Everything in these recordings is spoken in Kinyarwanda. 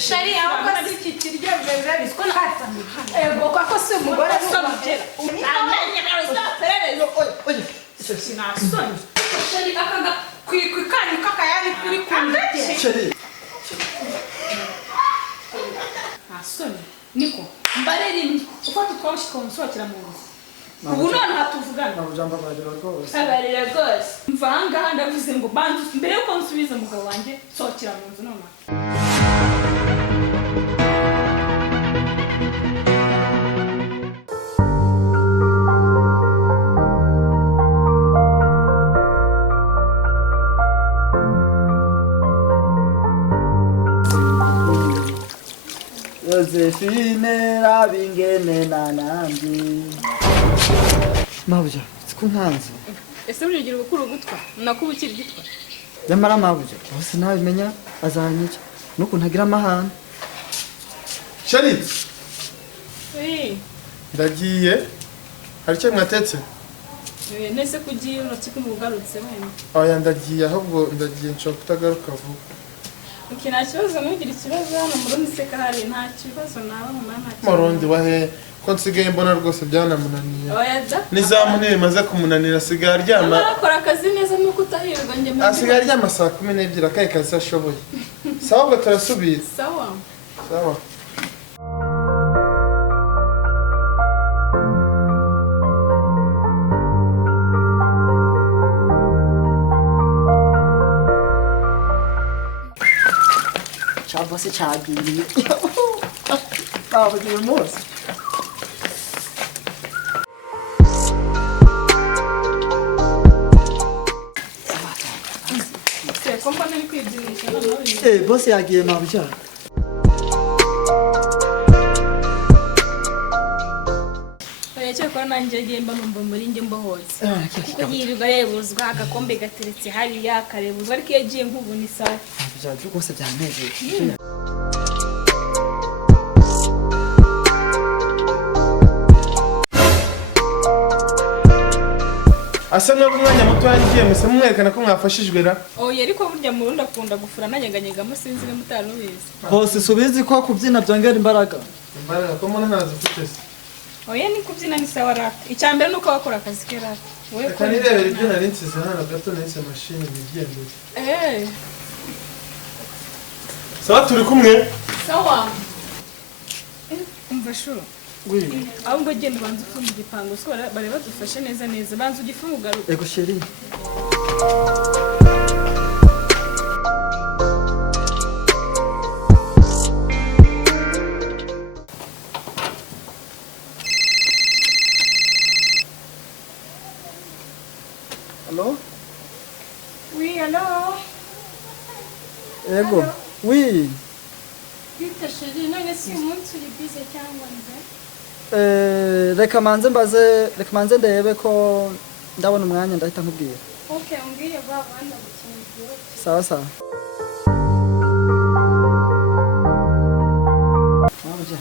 shari aho kasi iki kiryo bebe bisiko nakata ego kwa se umugore somugera amenye baruza perereza oye sinasoni shari akaga kwikani kakayari kuri kumite shari asoni niko mbareri ufata twashika umusokera mu nzu ubu none hatuvugana nabujamba barira rwose abarira rwose mvanga ndavuze ngo bantu mbere yuko nsubiza umugabo wanjye sokera mu nzu none Josephine rabingene nanandi mabuja sikunkanze ese urigira ubukuru gutwa nakubukira gitwa yamara mabuja bose nabimenya azanyica nuko ntagira amahana Shari ndagiye hari icyo mwatetse nese kugiye unotse kumugarutse wene oya ndagiye ahubwo ndagiye nshaka kutagaruka vuba nta kibazo nugira ikibazo hano murundi se kahari nta kibazo naba mu mama murundi wahe ko nsigaye mbona rwose byanamunaniye oya da nizamunire maze kumunanira asigaye aryama akora akazi neza nuko utahirwa njye mu asigaye aryama saa 12 akaye kazi ashoboye sawa ngo turasubira sawa sawa Você chagiye babugiye umunsi bose yagiye mabuja cyakora nanjye agenda numva muri njye mbohotse kuko yirirwa arebuzwa agakombe gateretse hariya akarebuzwa ariko iyo agiye nk'ubuni sawa mabuja rwose byanezeye asa n'ubwo umwanya muto yagiye muse mumwerekana ko mwafashijwe ra oya ariko burya mu rundi akunda gufura nanyeganyega musinzi ne mutarubizi bose subizi ko kubyina byongera imbaraga ko mbona ntazi ufite se oya ni kubyina ni sawa raka icyambere nuko wakora akazi ke raka reka nirebera ibyo nari nsize hano gato nahise mashini nigendeye sawa turi kumwe sawa umva shuro ahubwo genda ubanza ufunga igipangu so bari badufashe neza neza banza ugifunga ugaruka ego sheri Allô? Oui, allô? Ego. Oui. Vite chérie, none si umunsi uri bize cyangwa nze? Reka manze ndebe ko ndabona umwanya ndahita nkubwira. Okay, umbwiye bana gukinira. Sawa sawa. Mabuja.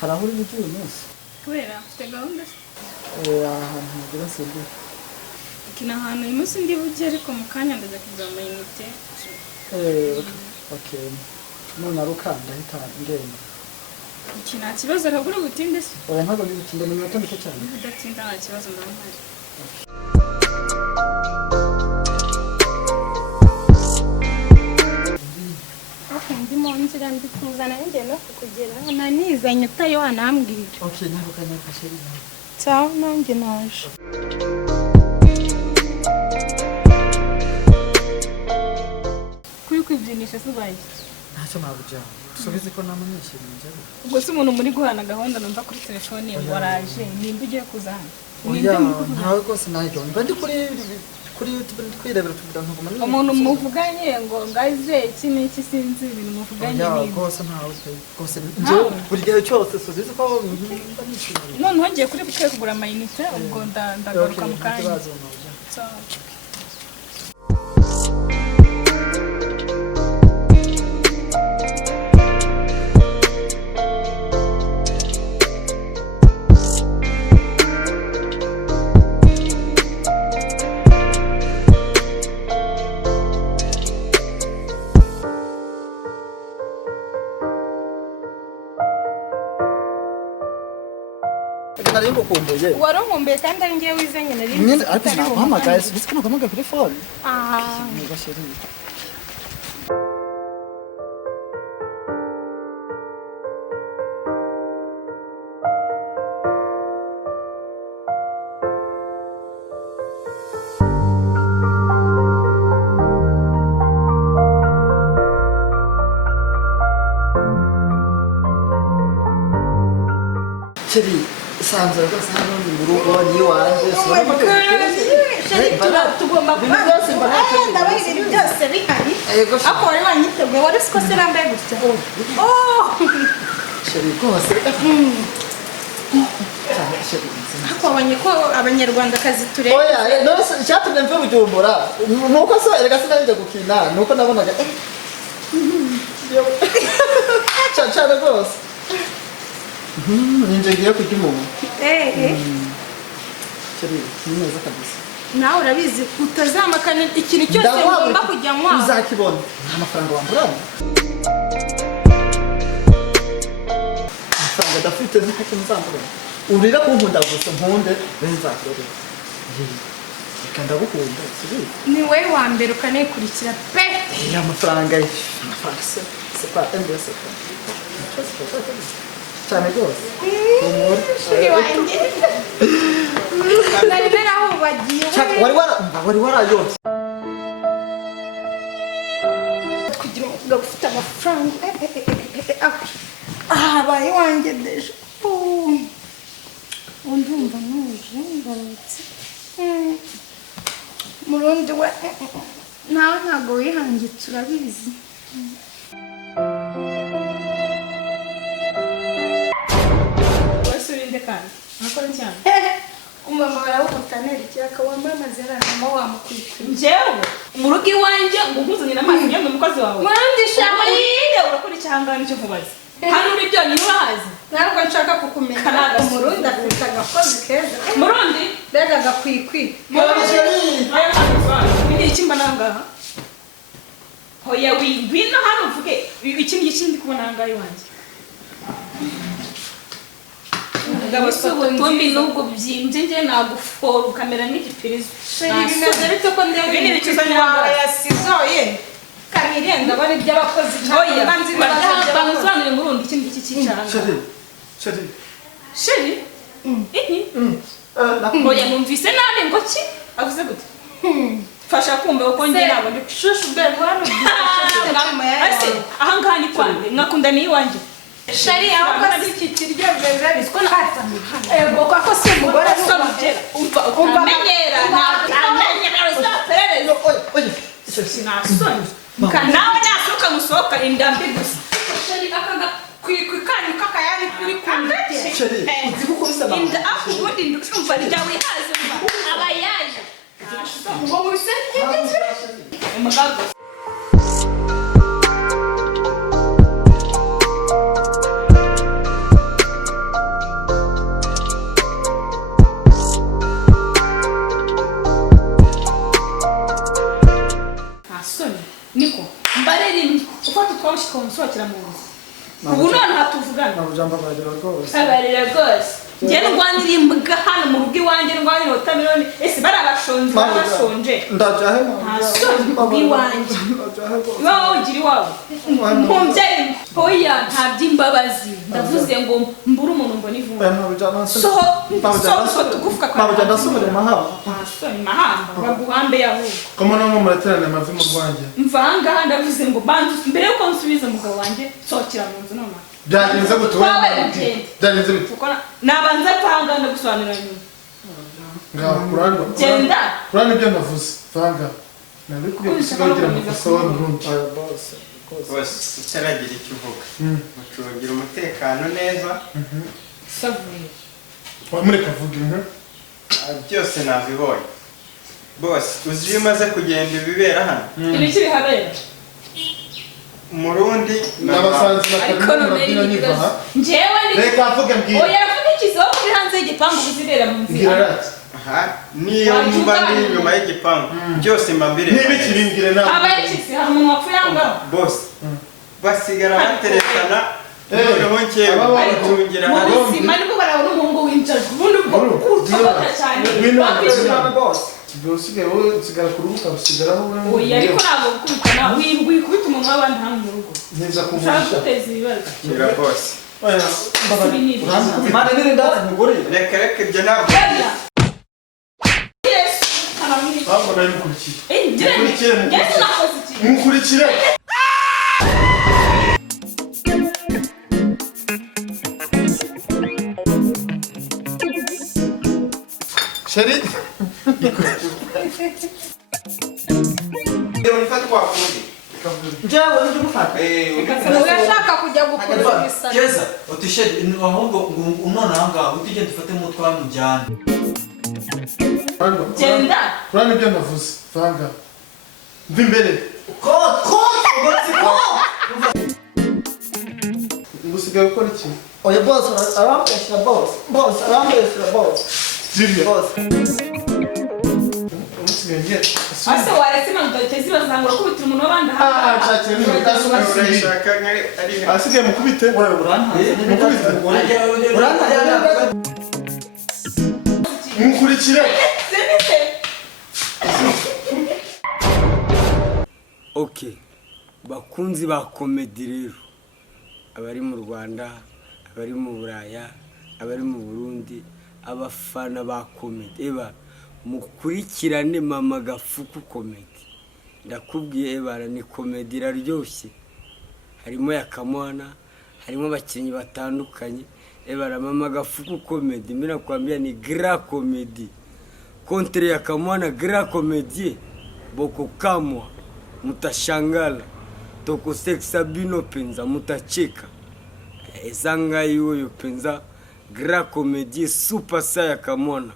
Harahuri n'icyo uyu munsi. Kubera ufite gahunda se? Ahantu ngira sindi. Kina ahantu uyu munsi ndi bujye ariko mu kanya ndaza kugura amayinite. Okay. None aruka ndahita ngenda. Iki nta kibazo ragura gutinde se? Oya ntabwo ndi gutinda mu minota mike cyane. Udatinda nta kibazo ndamahari. Okay, ndi mu nzira ndi kuzana njye no kukugera. Nanizanye utayo wanambwira. Okay, ntabwo kanya kasheri. Ciao, nanjye naje. Kwibyinisha subaye. Ntacyo mabuja. Subize ko namunyishira njyewe. Ubwo se umuntu muri guhana gahunda numva kuri telefone waraje nimba ugiye kuzana. Oya, ntawe rwose najyo. Mba ndi kuri YouTube twirebera tuvuga nko kumenya. Umuntu muvuganye ngo ngaze iki n'iki sinzi ibintu muvuganye niba. Ya, rwose ntawe rwose. Njyewe buri gihe cyose subize ko mba nishimye. None hongeye kuri bukeye kugura amayinite ubwo ndagaruka mu kanya. nari ngukumbuye waronkumbuye kandi ari ngewe wizanye nari nyine ariko sinaguhamagaye sibitswe naguhamagaye kuri phone niba sheri sheri sanze rwose hano ni mu rugo ni iwanjye tugomba kuba ndabaha ibintu byose bihari ariko wari wanyiteguye wari siko se nambaye gutya sheri rwose ariko wabonye ko abanyarwandakazi tureba oya icyatumye mve bujumbura nuko so erega sinajya gukina nuko nabonaga cyane rwose ninjye ngiye kurya umuntu sheri ni neza kabisa nawe urabizi utazamakana ikintu cyose ugomba kujya nywa uzakibona nta mafaranga wamburamo amafaranga adafite ntacyo nzamburamo urira kunkunda gusa nkunde nzakirore reka ndagukunda sibi ni wowe wa mbere ukanikurikira pe amafaranga c'est pas indécent cyane rwose shuri wanjye nari narahubagiye wari warayobye kugira umugabo ufite amafaranga habaye wanjye deje ndumva nuje ngarutse murundi we nawe ntabwo wihangitse urabizi kandi nakora cyane umama barawutanera cyaka wambaye amazera mama wamukwikira njyewe mu rugo iwanjye ngo nkuzanye n'amazi yo mu mukozi wawe murandisha yinde urakora icyangana nicyo kubaza hano uri byonyine urahazi ntabwo nshaka kukumenya umurundi afite agakozi keza murundi mbega agakwikwi ni iki mba nangaha hoya wino hano uvuge ikindi gikindi kubona nangaha iwanjye ngabo sotombi nubwo byimbye nje nagufora ukamera nk'igipirizo bimeze bite ko ndebe ibicuzanya wawe yasizoye kamirenda bari by'abakozi oya banzanire murundi ikindi cyicanga sheri oya numvise nabi ngo ki avuze gute fasha kumbe uko ngiye nabo ndi shushu bebe hano ase ahangaha ni kwande mwakunda ni iwanjye sheri abakozi kikiryo bebe bisiko nahata kwa ko si umugore somjera umva amenyera amenyera uzaperereza sinasoni nawe nasuka musohoka indambi gusa sheri akaga kwikani kakayani kuri kundate sheri uzikukubisa nawe inda akubundi ndumva ryawe haze abayaje ngo musenge umugabo niko mbareri ufata twashika umusokera mu nzu ubu none hatuvugana nabujamba barira rwose abarira rwose nge ndwanira imbwa hano mu rugo iwanjye ndwanira watermelon ese barabashonje barashonje ndajahe iwanjye iwawe ugira iwawe mpumbyaye hoya nta by'imbabazi ndavuze ngo mbure umuntu ngo nivumba so tugufwa kwa nabujanda sumure mahaba soni mahamba baguhambe yahubwo komo no muraterana amavi mu rwanjye mvanga ndavuze ngo banze mbere yuko nsubiza umugabo wanjye sokera mu nzu none byagenze gute byagenze bite nabanza panga ndagusobanurira nyuma ngaho kurando genda kurando ibyo navuze vanga nari kuri kusigagira amakosa wa Burundi bose utaragira icyo uvuga mucungira umutekano neza savuye wamureka vuga byose nabibonye bose uzi iyo umaze kugenda ibibera hano ibiki bihabera umurundi n'abasanzi ariko bakabira niva njyewe ni reka vuga mbwira oya vuga ikizo kuri hanze y'igipangu bizibera mu nzira mbwira rati aha niyo mba ndi inyuma y'igipangu byose mba mbire n'ibiki bimbwire nawe habaye ikisi hari umuntu wapfuye ahangaha bose basigara baterekana noneho njyewe baritungira mu buzima nibwo barabona umuhungu w'imfura kunyica ubundi bwo kutabata cyane Bwana boss. Ubwo usigaye wowe usigara ku rubuga usigaraho wowe. oya ariko ntabwo gukubitana wikubita umuntu w'abandi hano mu rugo Neza ushaka kumuhisha. guteza ibibazo Kira boss. Oya, Mana nini ndazi mugore. Reka reka ibyo ntabwo. Gabya. Yes. Karamuri. ahubwo nari mukurikiye. Njye nakoze iki? Mukurikire. Sheri. Mfata kwa kundi. Njyewe ndi gufata. urashaka kujya gukurura ibisani Keza, utishe ahubwo unona hanga utije dufate mu twamujyana. Genda. Urani ibyo navuze. Vanga. Mva imbere. Usigaye gukora iki? Oya boss, arambesha boss. Boss, arambesha boss. Ziriya. Boss. Usigaye ngiye. Ase waretse mandote zibazangura kubita umuntu w'abandi hano. Nshakira n'ibintu udasubira. Urashaka ari Asigaye mukubite. Wewe urantaze nini ndazi mugore. Urantaze. Mukurikire. Zenite. Okay, bakunzi ba komedi rero, abari mu Rwanda, abari mu Buraya, abari mu Burundi, abafana ba komedi, eba mukurikirane Mama Gafuku komedi. Ndakubwiye ebara ni komedi iraryoshye, harimo ya Kamwana, harimo abakinnyi batandukanye, ebara Mama Gafuku komedi, mimi nakwambia ni gra komedi. Contre ya Kamwana gra komedi, boko kamwa mutashangala toko sexa bino penza mutacheka ezanga yoyo penza gra comedie super saya Kamwana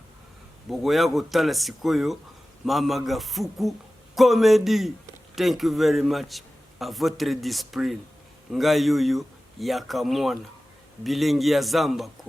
bogo yako tala sikoyo Mama Gafuku comedy. Thank you very much à votre discipline nga yoyo ya Kamwana bilengi ya Zambako